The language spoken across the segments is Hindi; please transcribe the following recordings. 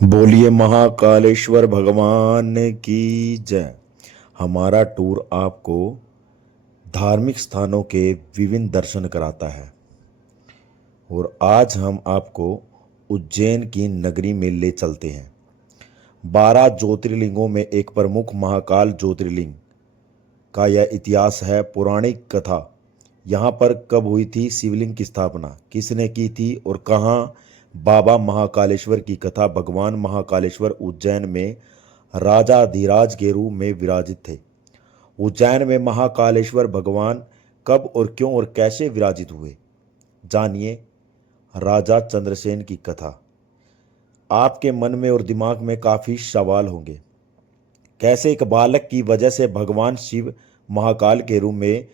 बोलिए महाकालेश्वर भगवान की जय। हमारा टूर आपको धार्मिक स्थानों के विभिन्न दर्शन कराता है और आज हम आपको उज्जैन की नगरी में ले चलते हैं। 12 ज्योतिर्लिंगों में एक प्रमुख महाकाल ज्योतिर्लिंग का यह इतिहास है। पौराणिक कथा यहाँ पर कब हुई थी, शिवलिंग की स्थापना किसने की थी और कहाँ बाबा महाकालेश्वर की कथा। भगवान महाकालेश्वर उज्जैन में राजाधिराज के रूप में विराजित थे। उज्जैन में महाकालेश्वर भगवान कब और क्यों और कैसे विराजित हुए, जानिए राजा चंद्रसेन की कथा। आपके मन में और दिमाग में काफ़ी सवाल होंगे, कैसे एक बालक की वजह से भगवान शिव महाकाल के रूप में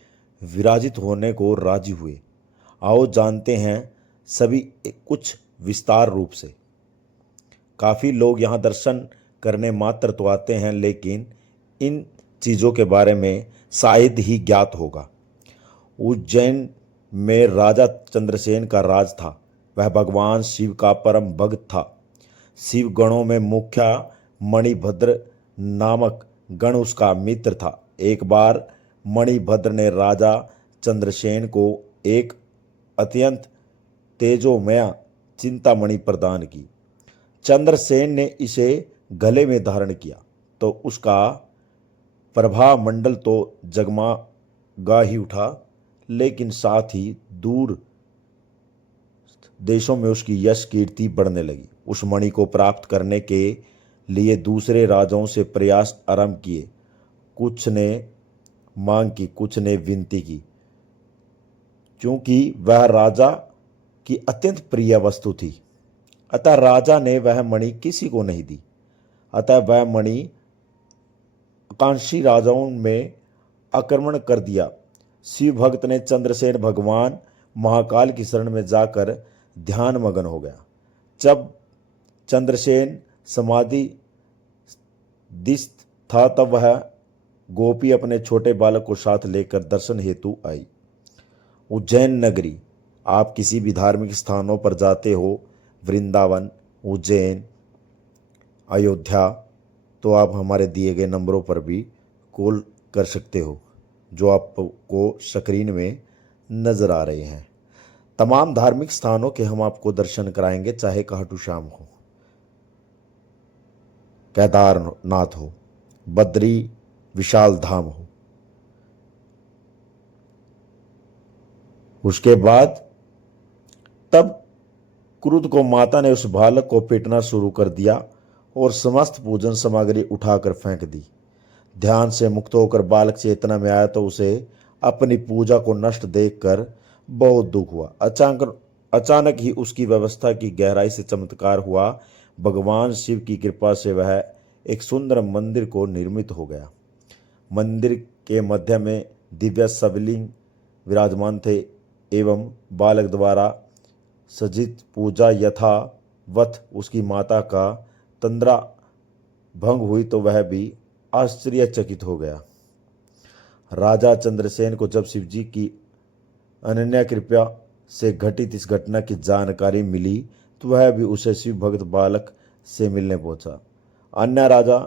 विराजित होने को राजी हुए। आओ जानते हैं सभी कुछ विस्तार रूप से। काफ़ी लोग यहाँ दर्शन करने मात्र तो आते हैं, लेकिन इन चीज़ों के बारे में शायद ही ज्ञात होगा। उज्जैन में राजा चंद्रसेन का राज था। वह भगवान शिव का परम भक्त था। शिव गणों में मुख्य मणिभद्र नामक गण उसका मित्र था। एक बार मणिभद्र ने राजा चंद्रसेन को एक अत्यंत तेजोमय चिंतामणि प्रदान की। चंद्रसेन ने इसे गले में धारण किया तो उसका प्रभा मंडल तो जगमगा ही उठा, लेकिन साथ ही दूर देशों में उसकी यश कीर्ति बढ़ने लगी। उस मणि को प्राप्त करने के लिए दूसरे राजाओं से प्रयास आरंभ किए। कुछ ने मांग की, कुछ ने विनती की, क्योंकि वह राजा की अत्यंत प्रिय वस्तु थी। अतः राजा ने वह मणि किसी को नहीं दी। अतः वह मणि आकांक्षी राजाओं में आक्रमण कर दिया। शिव भक्त ने चंद्रसेन भगवान महाकाल की शरण में जाकर ध्यान मगन हो गया। जब चंद्रसेन समाधि दिस्त था तब वह गोपी अपने छोटे बालक को साथ लेकर दर्शन हेतु आई। उज्जैन नगरी, आप किसी भी धार्मिक स्थानों पर जाते हो, वृंदावन, उज्जैन, अयोध्या, तो आप हमारे दिए गए नंबरों पर भी कॉल कर सकते हो जो आपको स्क्रीन में नज़र आ रहे हैं। तमाम धार्मिक स्थानों के हम आपको दर्शन कराएंगे, चाहे खाटू श्याम हो, केदारनाथ हो, बद्री विशाल धाम हो। उसके बाद तब क्रुद्ध को माता ने उस बालक को पीटना शुरू कर दिया और समस्त पूजन सामग्री उठाकर फेंक दी। ध्यान से मुक्त होकर बालक चेतना में आया तो उसे अपनी पूजा को नष्ट देखकर बहुत दुख हुआ। अचानक ही उसकी व्यवस्था की गहराई से चमत्कार हुआ। भगवान शिव की कृपा से वह एक सुंदर मंदिर को निर्मित हो गया। मंदिर के मध्य में दिव्य शिवलिंग विराजमान थे एवं बालक द्वारा सज्जित पूजा यथावत उसकी माता का तंद्रा भंग हुई तो वह भी आश्चर्यचकित हो गया। राजा चंद्रसेन को जब शिवजी की अनन्य कृपा से घटित इस घटना की जानकारी मिली तो वह भी उसे शिव भक्त बालक से मिलने पहुंचा। अन्य राजा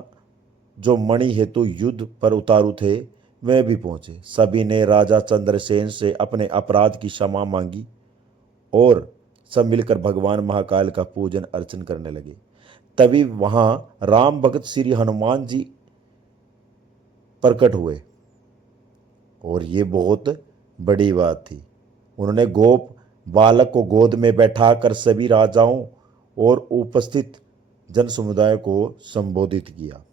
जो मणि हेतु युद्ध पर उतारू थे वे भी पहुंचे। सभी ने राजा चंद्रसेन से अपने अपराध की क्षमा मांगी और सब मिलकर भगवान महाकाल का पूजन अर्चन करने लगे। तभी वहां राम भक्त श्री हनुमान जी प्रकट हुए और ये बहुत बड़ी बात थी। उन्होंने गोप बालक को गोद में बैठाकर सभी राजाओं और उपस्थित जन समुदाय को संबोधित किया।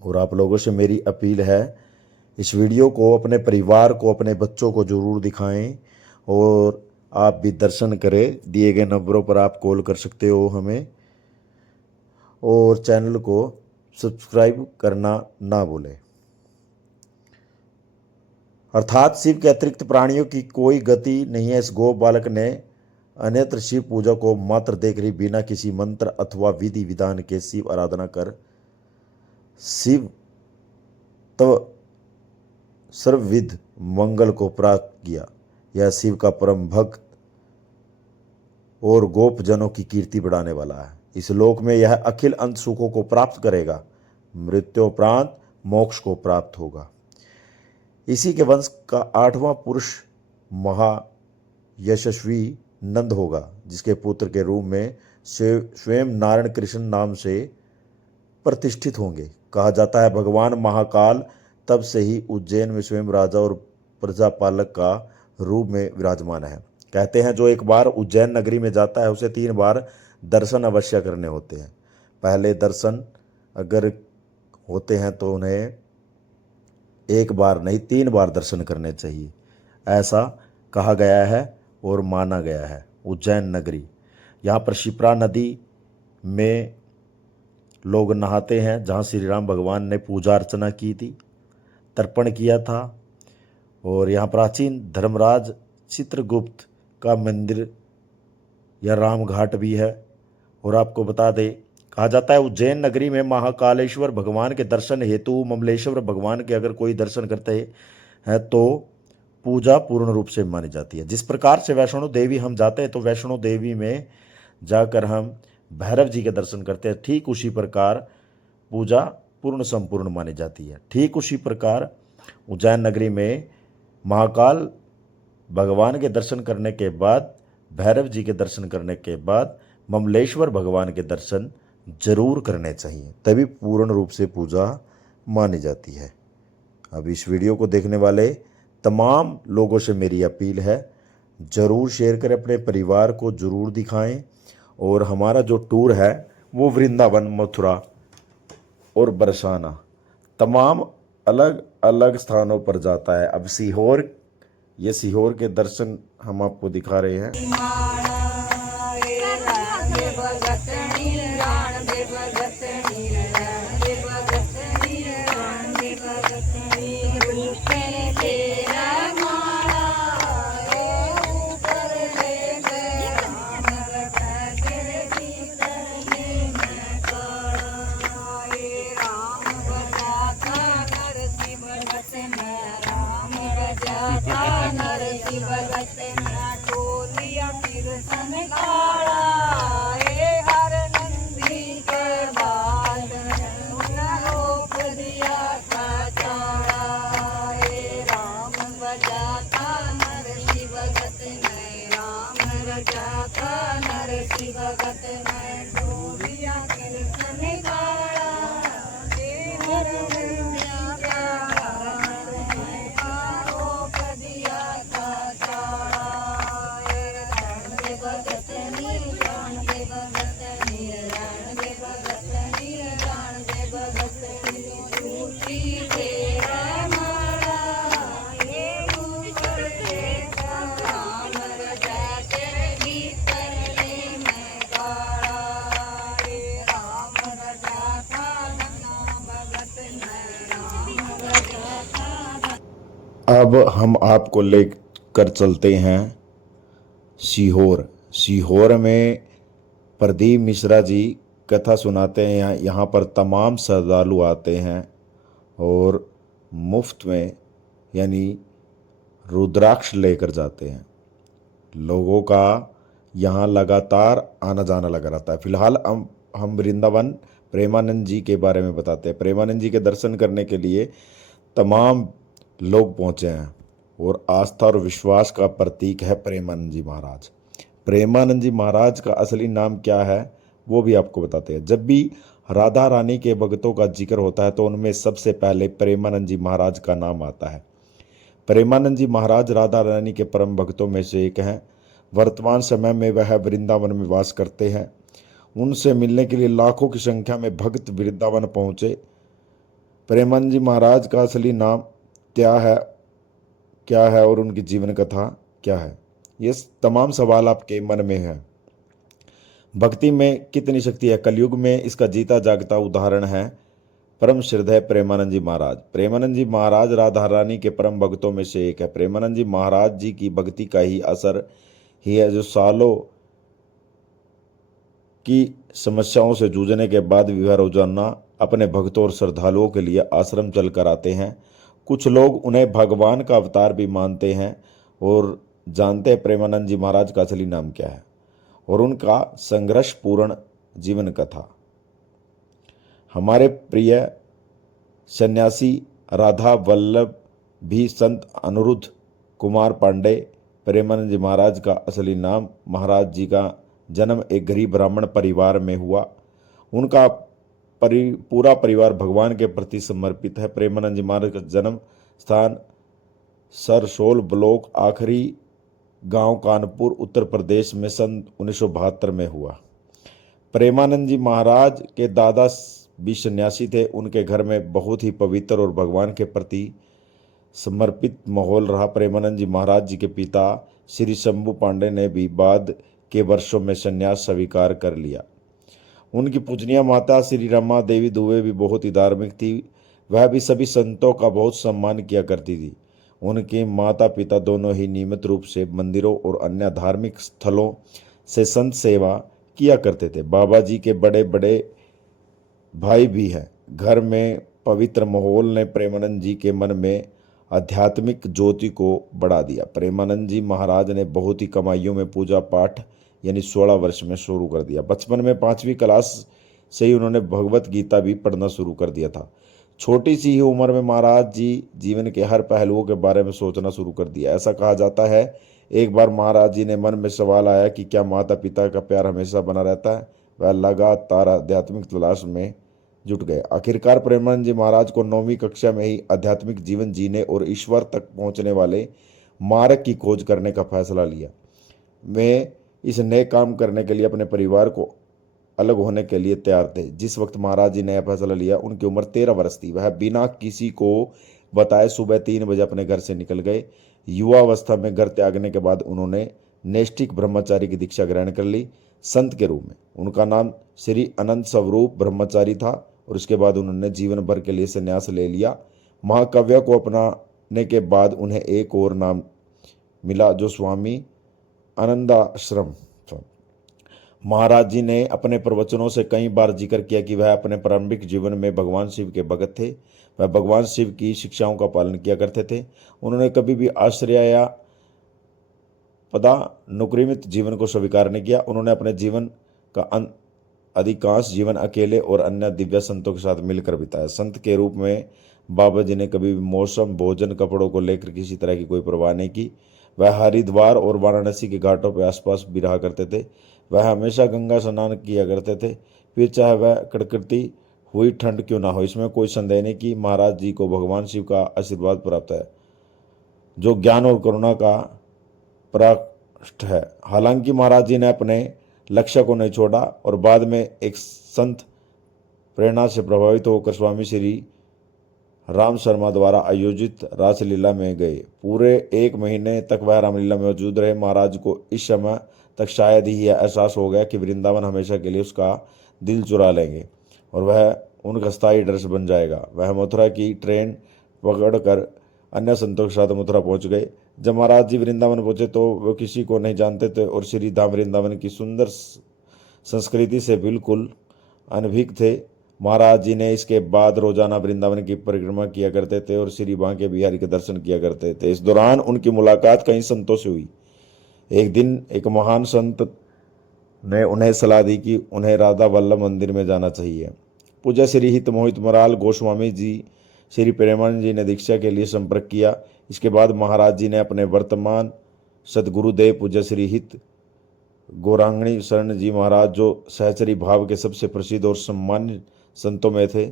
और आप लोगों से मेरी अपील है, इस वीडियो को अपने परिवार को, अपने बच्चों को जरूर दिखाएं और आप भी दर्शन करें। दिए गए नंबरों पर आप कॉल कर सकते हो हमें, और चैनल को सब्सक्राइब करना ना भूलें। अर्थात शिव के अतिरिक्त प्राणियों की कोई गति नहीं है। इस गो बालक ने अन्यत्र शिव पूजा को मात्र देख रही, बिना किसी मंत्र अथवा विधि विधान के शिव आराधना कर शिव तब सर्वविध मंगल को प्राप्त किया। यह शिव का परम भक्त और गोपजनों की कीर्ति बढ़ाने वाला है। इस लोक में यह अखिल अंत सुखों को प्राप्त करेगा, मृत्योपरांत मोक्ष को प्राप्त होगा। इसी के वंश का 8वां पुरुष महायशस्वी नंद होगा, जिसके पुत्र के रूप में स्वयं नारायण कृष्ण नाम से प्रतिष्ठित होंगे। कहा जाता है भगवान महाकाल तब से ही उज्जैन में स्वयं राजा और प्रजापालक का रूप में विराजमान है। कहते हैं जो एक बार उज्जैन नगरी में जाता है उसे 3 बार दर्शन अवश्य करने होते हैं। पहले दर्शन अगर होते हैं तो उन्हें 1 बार नहीं 3 बार दर्शन करने चाहिए, ऐसा कहा गया है और माना गया है। उज्जैन नगरी, यहाँ पर शिप्रा नदी में लोग नहाते हैं, जहाँ श्री राम भगवान ने पूजा अर्चना की थी, तर्पण किया था। और यहाँ प्राचीन धर्मराज चित्रगुप्त का मंदिर या राम घाट भी है। और आपको बता दें, कहा जाता है उज्जैन नगरी में महाकालेश्वर भगवान के दर्शन हेतु ममलेश्वर भगवान के अगर कोई दर्शन करते हैं तो पूजा पूर्ण रूप से मानी जाती है। जिस प्रकार से वैष्णो देवी हम जाते हैं तो वैष्णो देवी में जाकर हम भैरव जी के दर्शन करते हैं, ठीक उसी प्रकार पूजा पूर्ण संपूर्ण मानी जाती है। ठीक उसी प्रकार उज्जैन नगरी में महाकाल भगवान के दर्शन करने के बाद, भैरव जी के दर्शन करने के बाद ममलेश्वर भगवान के दर्शन जरूर करने चाहिए, तभी पूर्ण रूप से पूजा मानी जाती है। अब इस वीडियो को देखने वाले तमाम लोगों से मेरी अपील है, ज़रूर शेयर करें, अपने परिवार को ज़रूर दिखाएं। और हमारा जो टूर है वो वृंदावन, मथुरा और बरसाना तमाम अलग अलग स्थानों पर जाता है। अब सीहोर, ये सीहोर के दर्शन हम आपको दिखा रहे हैं। अब हम आपको लेकर चलते हैं सीहोर। सीहोर में प्रदीप मिश्रा जी कथा सुनाते हैं। यहाँ पर तमाम श्रद्धालु आते हैं और मुफ्त में यानी रुद्राक्ष लेकर जाते हैं। लोगों का यहाँ लगातार आना जाना लगा रहता है। फिलहाल हम वृंदावन प्रेमानंद जी के बारे में बताते हैं। प्रेमानंद जी के दर्शन करने के लिए तमाम लोग पहुँचे हैं और आस्था और विश्वास का प्रतीक है प्रेमानंद जी महाराज। प्रेमानंद जी महाराज का असली नाम क्या है वो भी आपको बताते हैं। जब भी राधा रानी के भक्तों का जिक्र होता है तो उनमें सबसे पहले प्रेमानंद जी महाराज का नाम आता है। प्रेमानंद जी महाराज राधा रानी के परम भक्तों में से एक हैं। वर्तमान समय में वह वृंदावन में वास करते हैं। उनसे मिलने के लिए लाखों की संख्या में भक्त वृंदावन पहुँचे। प्रेमानंद जी महाराज का असली नाम क्या है और उनकी जीवन कथा क्या है, ये तमाम सवाल आपके मन में है। भक्ति में कितनी शक्ति है, कलयुग में इसका जीता जागता उदाहरण है परम श्रद्धेय प्रेमानंद जी महाराज। प्रेमानंद जी महाराज राधा रानी के परम भक्तों में से एक है। प्रेमानंद जी महाराज जी की भक्ति का ही असर ही है जो सालों की समस्याओं से जूझने के बाद भी वह रोजाना अपने भक्तों और श्रद्धालुओं के लिए आश्रम चल कर आते हैं। कुछ लोग उन्हें भगवान का अवतार भी मानते हैं और जानते हैं प्रेमानंद जी महाराज का असली नाम क्या है और उनका संघर्षपूर्ण जीवन कथा। हमारे प्रिय सन्यासी राधा वल्लभ भी संत अनिरुद्ध कुमार पांडे प्रेमानंद जी महाराज का असली नाम। महाराज जी का जन्म एक गरीब ब्राह्मण परिवार में हुआ। उनका पूरा परिवार भगवान के प्रति समर्पित है। प्रेमानंद जी महाराज का जन्म स्थान सरसोल ब्लॉक आखिरी गांव कानपुर उत्तर प्रदेश में सन 1972 में हुआ। प्रेमानंद जी महाराज के दादा भी सन्यासी थे। उनके घर में बहुत ही पवित्र और भगवान के प्रति समर्पित माहौल रहा। प्रेमानंद जी महाराज जी के पिता श्री शंभू पांडे ने भी बाद के वर्षों में संन्यास स्वीकार कर लिया। उनकी पूजनीय माता श्री रमा देवी दुबे भी बहुत ही धार्मिक थी। वह भी सभी संतों का बहुत सम्मान किया करती थी। उनके माता पिता दोनों ही नियमित रूप से मंदिरों और अन्य धार्मिक स्थलों से संत सेवा किया करते थे। बाबा जी के बड़े बड़े भाई भी हैं। घर में पवित्र माहौल ने प्रेमानंद जी के मन में आध्यात्मिक ज्योति को बढ़ा दिया। प्रेमानंद जी महाराज ने बहुत ही कमाइयों में पूजा पाठ यानी 16 वर्ष में शुरू कर दिया। बचपन में 5वीं क्लास से ही उन्होंने भगवत गीता भी पढ़ना शुरू कर दिया था। छोटी सी ही उम्र में महाराज जी जीवन के हर पहलुओं के बारे में सोचना शुरू कर दिया। ऐसा कहा जाता है एक बार महाराज जी ने मन में सवाल आया कि क्या माता पिता का प्यार हमेशा बना रहता है। वह लगातार आध्यात्मिक तलाश में जुट गए। आखिरकार प्रेमानंद जी महाराज को 9वीं कक्षा में ही आध्यात्मिक जीवन जीने और ईश्वर तक पहुंचने वाले मार्ग की खोज करने का फैसला लिया। वे इस नए काम करने के लिए अपने परिवार को अलग होने के लिए तैयार थे। जिस वक्त महाराज जी ने यह फैसला लिया उनकी उम्र 13 वर्ष थी। वह बिना किसी को बताए सुबह 3 बजे अपने घर से निकल गए। युवावस्था में घर त्यागने के बाद उन्होंने नैष्ठिक ब्रह्मचारी की दीक्षा ग्रहण कर ली संत के रूप में। उनका नाम श्री अनंत स्वरूप ब्रह्मचारी था और उसके बाद उन्होंने जीवन भर के लिए संन्यास ले लिया। महाकाव्य को अपनाने के बाद उन्हें एक और नाम मिला जो स्वामी आनंदाश्रम। महाराज जी ने अपने प्रवचनों से कई बार जिक्र किया कि वह अपने प्रारंभिक जीवन में भगवान शिव के भक्त थे। वह भगवान शिव की शिक्षाओं का पालन किया करते थे। उन्होंने कभी भी आश्रय या पदानुक्रमित जीवन को स्वीकार नहीं किया। उन्होंने अपने जीवन का अधिकांश जीवन अकेले और अन्य दिव्य संतों के साथ मिलकर बिताया। संत के रूप में बाबा जी ने कभी भी मौसम भोजन कपड़ों को लेकर किसी तरह की कोई परवाह नहीं की। वह हरिद्वार और वाराणसी के घाटों पर आसपास भी रहा करते थे। वह हमेशा गंगा स्नान किया करते थे, फिर चाहे वह कड़कती हुई ठंड क्यों ना हो। इसमें कोई संदेह नहीं कि महाराज जी को भगवान शिव का आशीर्वाद प्राप्त है जो ज्ञान और करुणा का पराकाष्ठ है। हालांकि महाराज जी ने अपने लक्ष्य को नहीं छोड़ा और बाद में एक संत प्रेरणा से प्रभावित होकर स्वामी श्री राम शर्मा द्वारा आयोजित रासलीला में गए। पूरे 1 महीने तक वह रामलीला में मौजूद रहे। महाराज को इस समय तक शायद ही यह एहसास हो गया कि वृंदावन हमेशा के लिए उसका दिल चुरा लेंगे और वह उनका स्थायी एड्रेस बन जाएगा। वह मथुरा की ट्रेन पकड़कर अन्य संतों के साथ मथुरा पहुंच गए। जब महाराज जी वृंदावन पहुंचे तो वो किसी को नहीं जानते थे और श्री धाम वृंदावन की सुंदर संस्कृति से बिल्कुल अनभिज्ञ थे। महाराज जी ने इसके बाद रोजाना वृंदावन की परिक्रमा किया करते थे और श्री बांके बिहारी के दर्शन किया करते थे। इस दौरान उनकी मुलाकात कई संतों से हुई। एक दिन एक महान संत ने उन्हें सलाह दी कि उन्हें राधा वल्लभ मंदिर में जाना चाहिए। पूज्य श्री हित मोहित मराल गोस्वामी जी श्री प्रेमानंद जी ने दीक्षा के लिए संपर्क किया। इसके बाद महाराज जी ने अपने वर्तमान सदगुरुदेव पूज्य श्री हित गौरांगणी शरण जी महाराज जो सहचरी भाव के सबसे प्रसिद्ध और सम्मानित संतों में थे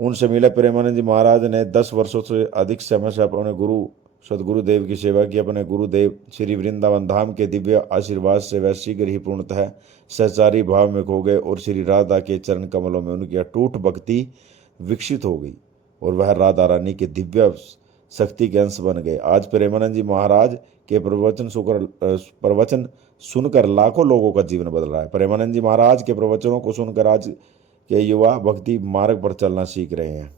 उनसे मिले। प्रेमानंद जी महाराज ने 10 वर्षों से अधिक समय से अपने गुरु सदगुरुदेव की सेवा की। अपने गुरुदेव श्री वृंदावन धाम के दिव्य आशीर्वाद से वह शीघ्र ही पूर्णतः सहचारी भाव में खो गए और श्री राधा के चरण कमलों में उनकी अटूट भक्ति विकसित हो गई और वह राधा रानी के दिव्य शक्ति के अंश बन गए। आज प्रेमानंद जी महाराज के प्रवचन सुनकर लाखों लोगों का जीवन बदल रहा है। प्रेमानंद जी महाराज के प्रवचनों को सुनकर आज के युवा भक्ति मार्ग पर चलना सीख रहे हैं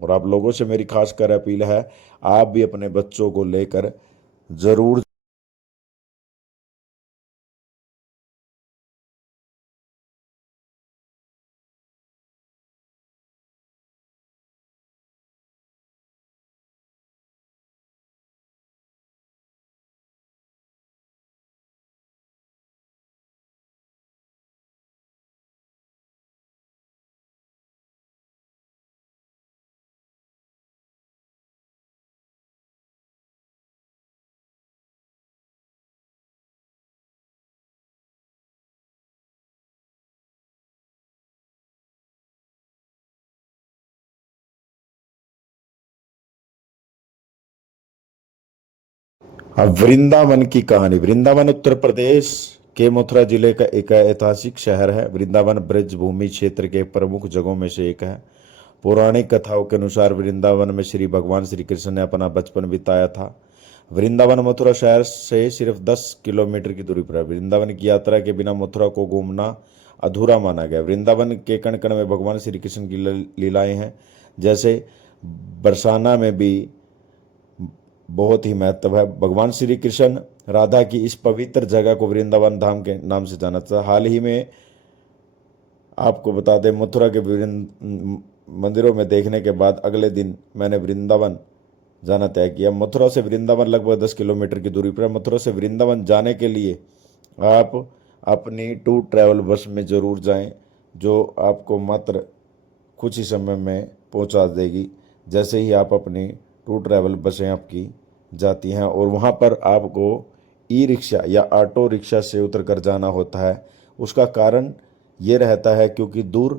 और आप लोगों से मेरी खासकर अपील है आप भी अपने बच्चों को लेकर जरूर अब वृंदावन की कहानी। वृंदावन उत्तर प्रदेश के मथुरा जिले का एक ऐतिहासिक शहर है। वृंदावन ब्रज भूमि क्षेत्र के प्रमुख जगहों में से एक है। पौराणिक कथाओं के अनुसार वृंदावन में श्री भगवान श्री कृष्ण ने अपना बचपन बिताया था। वृंदावन मथुरा शहर से सिर्फ 10 किलोमीटर की दूरी पर है। वृंदावन की यात्रा के बिना मथुरा को घूमना अधूरा माना गया। वृंदावन के कण कण में भगवान श्री कृष्ण की लीलाएं हैं। जैसे बरसाना में भी बहुत ही महत्व है। भगवान श्री कृष्ण राधा की इस पवित्र जगह को वृंदावन धाम के नाम से जाना जाता है। हाल ही में आपको बता दें, मथुरा के विभिन्न मंदिरों में देखने के बाद अगले दिन मैंने वृंदावन जाना तय किया। मथुरा से वृंदावन लगभग 10 किलोमीटर की दूरी पर है। मथुरा से वृंदावन जाने के लिए आप अपनी टूर ट्रैवल बस में ज़रूर जाएं, जो आपको मात्र कुछ ही समय में पहुंचा देगी। जैसे ही आप अपनी टूर ट्रैवल बसें आपकी जाती हैं और वहां पर आपको ई रिक्शा या ऑटो रिक्शा से उतर कर जाना होता है। उसका कारण ये रहता है क्योंकि दूर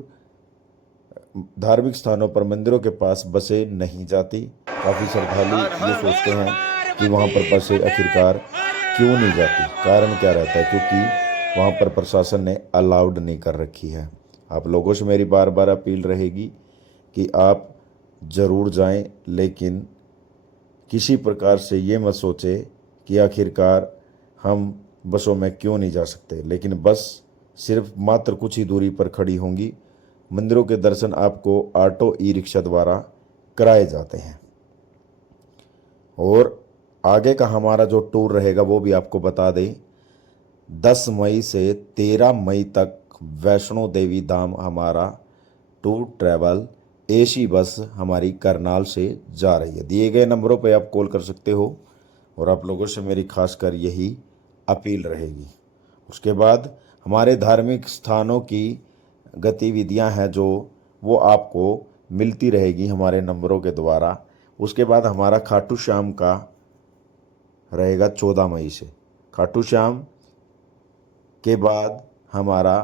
धार्मिक स्थानों पर मंदिरों के पास बसें नहीं जाती। काफ़ी श्रद्धालु ये सोचते हैं कि वहाँ पर बसें आखिरकार क्यों नहीं जाती। कारण क्या रहता है? क्योंकि वहाँ पर प्रशासन ने अलाउड नहीं कर रखी है। आप लोगों से मेरी बार बार अपील रहेगी कि आप ज़रूर जाएं, लेकिन किसी प्रकार से ये मत सोचे कि आखिरकार हम बसों में क्यों नहीं जा सकते। लेकिन बस सिर्फ मात्र कुछ ही दूरी पर खड़ी होंगी। मंदिरों के दर्शन आपको ऑटो ई रिक्शा द्वारा कराए जाते हैं। और आगे का हमारा जो टूर रहेगा वो भी आपको बता दें। 10 मई से 13 मई तक वैष्णो देवी धाम हमारा टूर ट्रैवल एसी बस हमारी करनाल से जा रही है। दिए गए नंबरों पर आप कॉल कर सकते हो और आप लोगों से मेरी खासकर यही अपील रहेगी। उसके बाद हमारे धार्मिक स्थानों की गतिविधियां हैं जो वो आपको मिलती रहेगी हमारे नंबरों के द्वारा। उसके बाद हमारा खाटू श्याम का रहेगा 14 मई से। खाटू श्याम के बाद हमारा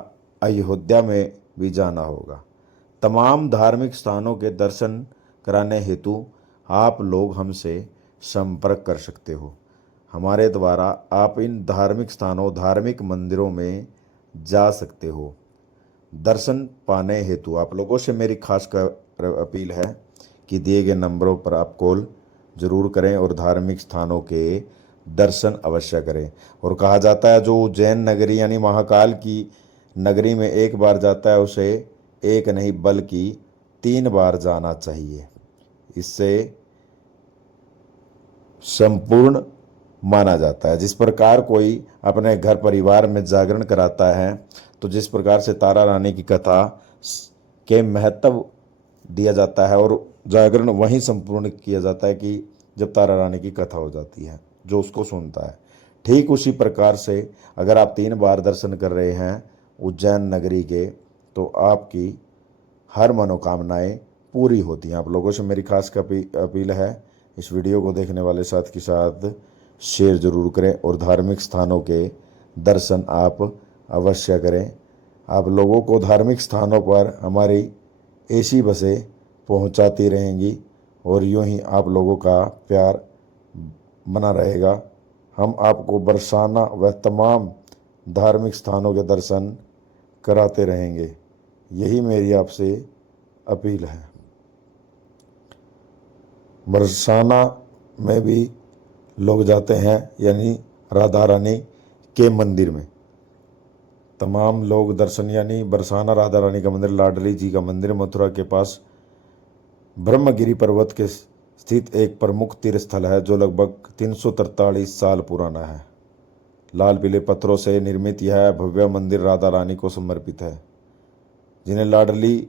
अयोध्या में भी जाना होगा। तमाम धार्मिक स्थानों के दर्शन कराने हेतु आप लोग हमसे संपर्क कर सकते हो। हमारे द्वारा आप इन धार्मिक स्थानों, धार्मिक मंदिरों में जा सकते हो। दर्शन पाने हेतु आप लोगों से मेरी खास अपील है कि दिए गए नंबरों पर आप कॉल ज़रूर करें और धार्मिक स्थानों के दर्शन अवश्य करें। और कहा जाता है जो उज्जैन नगरी यानी महाकाल की नगरी में एक बार जाता है उसे एक नहीं बल्कि 3 बार जाना चाहिए। इससे संपूर्ण माना जाता है। जिस प्रकार कोई अपने घर परिवार में जागरण कराता है, तो जिस प्रकार से तारा रानी की कथा के महत्व दिया जाता है और जागरण वहीं संपूर्ण किया जाता है कि जब तारा रानी की कथा हो जाती है, जो उसको सुनता है। ठीक उसी प्रकार से अगर आप 3 बार दर्शन कर रहे हैं उज्जैन नगरी के, तो आपकी हर मनोकामनाएं पूरी होती हैं। आप लोगों से मेरी खास अपील है, इस वीडियो को देखने वाले साथ के साथ शेयर ज़रूर करें और धार्मिक स्थानों के दर्शन आप अवश्य करें। आप लोगों को धार्मिक स्थानों पर हमारी एसी बसें पहुंचाती रहेंगी और यूं ही आप लोगों का प्यार बना रहेगा। हम आपको बरसाना व तमाम धार्मिक स्थानों के दर्शन कराते रहेंगे। यही मेरी आपसे अपील है। बरसाना में भी लोग जाते हैं, यानी राधा रानी के मंदिर में तमाम लोग दर्शन, यानी बरसाना राधा रानी का मंदिर, लाडली जी का मंदिर मथुरा के पास ब्रह्मगिरी पर्वत के स्थित एक प्रमुख तीर्थ स्थल है जो लगभग 343 साल पुराना है। लाल पीले पत्थरों से निर्मित यह भव्य मंदिर राधा रानी को समर्पित है, जिन्हें लाडली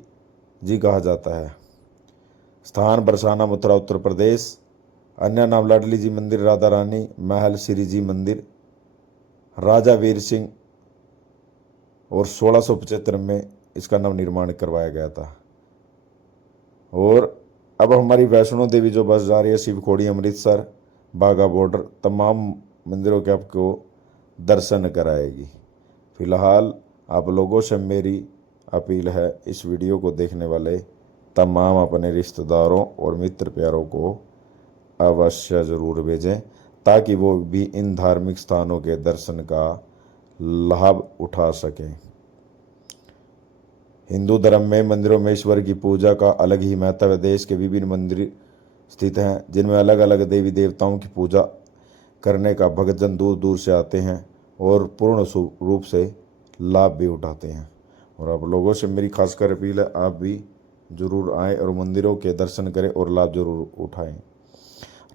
जी कहा जाता है। स्थान बरसाना मथुरा उत्तर प्रदेश। अन्य नाम लाडली जी मंदिर, राधा रानी महल, श्री जी मंदिर। राजा वीर सिंह और 1675 में इसका नव निर्माण करवाया गया था। और अब हमारी वैष्णो देवी जो बस जा रही है शिवखोड़ी, अमृतसर, बाघा बॉर्डर, तमाम मंदिरों के आपको दर्शन कराएगी। फिलहाल आप लोगों से मेरी अपील है, इस वीडियो को देखने वाले तमाम अपने रिश्तेदारों और मित्र प्यारों को अवश्य ज़रूर भेजें ताकि वो भी इन धार्मिक स्थानों के दर्शन का लाभ उठा सकें। हिंदू धर्म में मंदिरों में ईश्वर की पूजा का अलग ही महत्व है। देश के विभिन्न मंदिर स्थित हैं जिनमें अलग अलग देवी देवताओं की पूजा करने का भक्तजन दूर दूर से आते हैं और पूर्ण रूप से लाभ भी उठाते हैं। और आप लोगों से मेरी खासकर अपील है, आप भी जरूर आएँ और मंदिरों के दर्शन करें और लाभ जरूर उठाएं।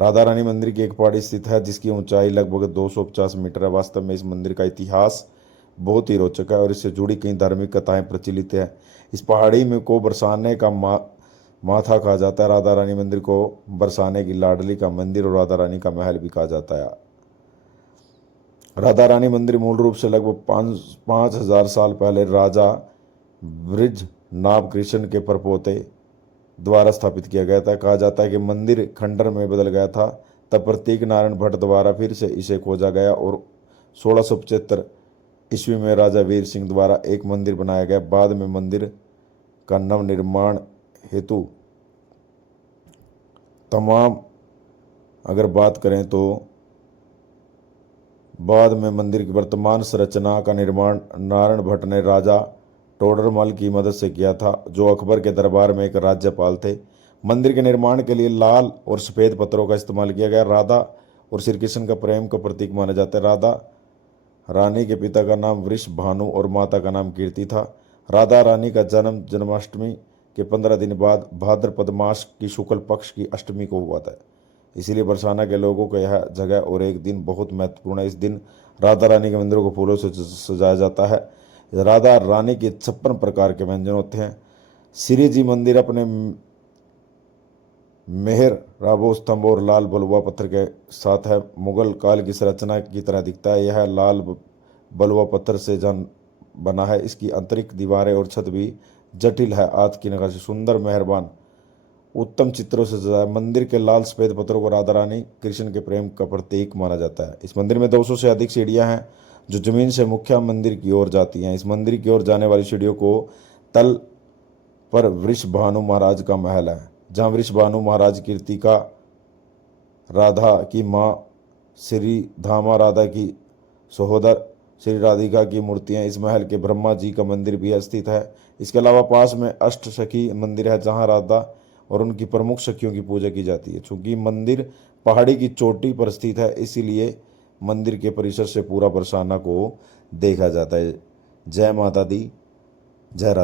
राधा रानी मंदिर की एक पहाड़ी स्थित है जिसकी ऊंचाई लगभग 250 मीटर है। वास्तव में इस मंदिर का इतिहास बहुत ही रोचक है और इससे जुड़ी कई धार्मिक कथाएं प्रचलित है। इस पहाड़ी में को बरसाने का माथा कहा जाता है। राधा रानी मंदिर को बरसाने की लाडली का मंदिर और राधा रानी का महल भी कहा जाता है। राधा रानी मंदिर मूल रूप से लगभग 5,000 साल पहले राजा ब्रिज नाभ कृष्ण के परपोते द्वारा स्थापित किया गया था। कहा जाता है कि मंदिर खंडर में बदल गया था, तब प्रतीक नारायण भट्ट द्वारा फिर से इसे खोजा गया और 1675 ईस्वी में राजा वीर सिंह द्वारा एक मंदिर बनाया गया। बाद में मंदिर का नवनिर्माण हेतु अगर बात करें तो बाद में मंदिर की वर्तमान संरचना का निर्माण नारायण भट्ट ने राजा टोडरमल की मदद से किया था, जो अकबर के दरबार में एक राज्यपाल थे। मंदिर के निर्माण के लिए लाल और सफ़ेद पत्थरों का इस्तेमाल किया गया। राधा और श्री कृष्ण का प्रेम का प्रतीक माना जाता है। राधा रानी के पिता का नाम वृषभानु और माता का नाम कीर्ति था। राधा रानी का जन्म जन्माष्टमी के 15 दिन बाद भाद्रपद मास की शुक्ल पक्ष की अष्टमी को हुआ था। इसीलिए बरसाना के लोगों को यह जगह और एक दिन बहुत महत्वपूर्ण है। इस दिन राधा रानी के मंदिरों को फूलों से सजाया जाता है। राधा रानी के 56 प्रकार के व्यंजन होते हैं। श्री जी मंदिर अपने मेहर राबो स्तंभ और लाल बलुआ पत्थर के साथ है। मुगल काल की संरचना की तरह दिखता है। यह लाल बलुआ पत्थर से बना है। इसकी आंतरिक दीवारें और छत भी जटिल है। हाथ की नक्काशी सुंदर मेहरबान उत्तम चित्रों से सजा है। मंदिर के लाल सफेद पत्थरों को राधा रानी कृष्ण के प्रेम का प्रतीक माना जाता है। इस मंदिर में 200 से अधिक सीढ़ियां हैं जो जमीन से मुख्य मंदिर की ओर जाती हैं। इस मंदिर की ओर जाने वाली सीढ़ियों को तल पर वृषभानु महाराज का महल है, जहाँ वृषभानु महाराज कीर्ति का राधा की माँ श्री धामा राधा की सहोदर श्री राधिका की मूर्तियां। इस महल के ब्रह्मा जी का मंदिर भी स्थित है। इसके अलावा पास में अष्ट सखी मंदिर है, जहाँ राधा और उनकी प्रमुख सखियों की पूजा की जाती है। चूंकि मंदिर पहाड़ी की चोटी पर स्थित है, इसीलिए मंदिर के परिसर से पूरा बरसाना को देखा जाता है। जय माता दी, जय राधा।